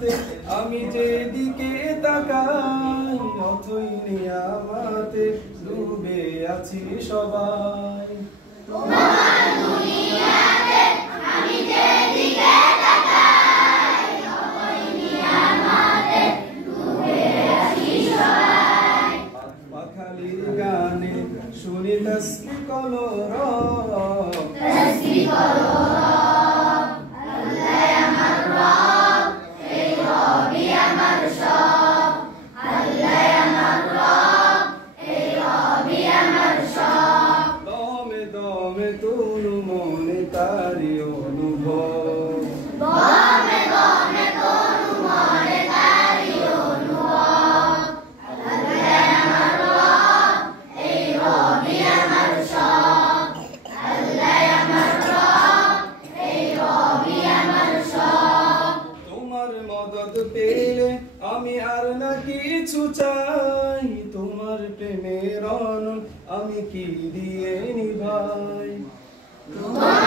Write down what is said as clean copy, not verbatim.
নিয়ামতে আমি যেদিকে তাকাই অথই নিয়ামতে ডুবে আছি সবাই তোমার দুনিয়াতে আমি যেদিকে তাকাই অথই নিয়ামতে ডুবে আছি সবাই পাখালির গানে শুনি তসবিহ কলরব আল্লাহ আমার রব এই রবি আমার সব আল্লাহ আমার রব এই রবি আমার সব দমে দমে তনু মনে তারি অনুভব দমে দমে তনু মনে তারি অনুভব আল্লাহ আমার রব এই রবি আমার সব আল্লাহ আমার রব এই রবি আমার সব তোমার মদদ পেলে আমি আর না কিছু চাই তোমার প্রেমের অনল আমি কি দিয়ে নিভাই তোমার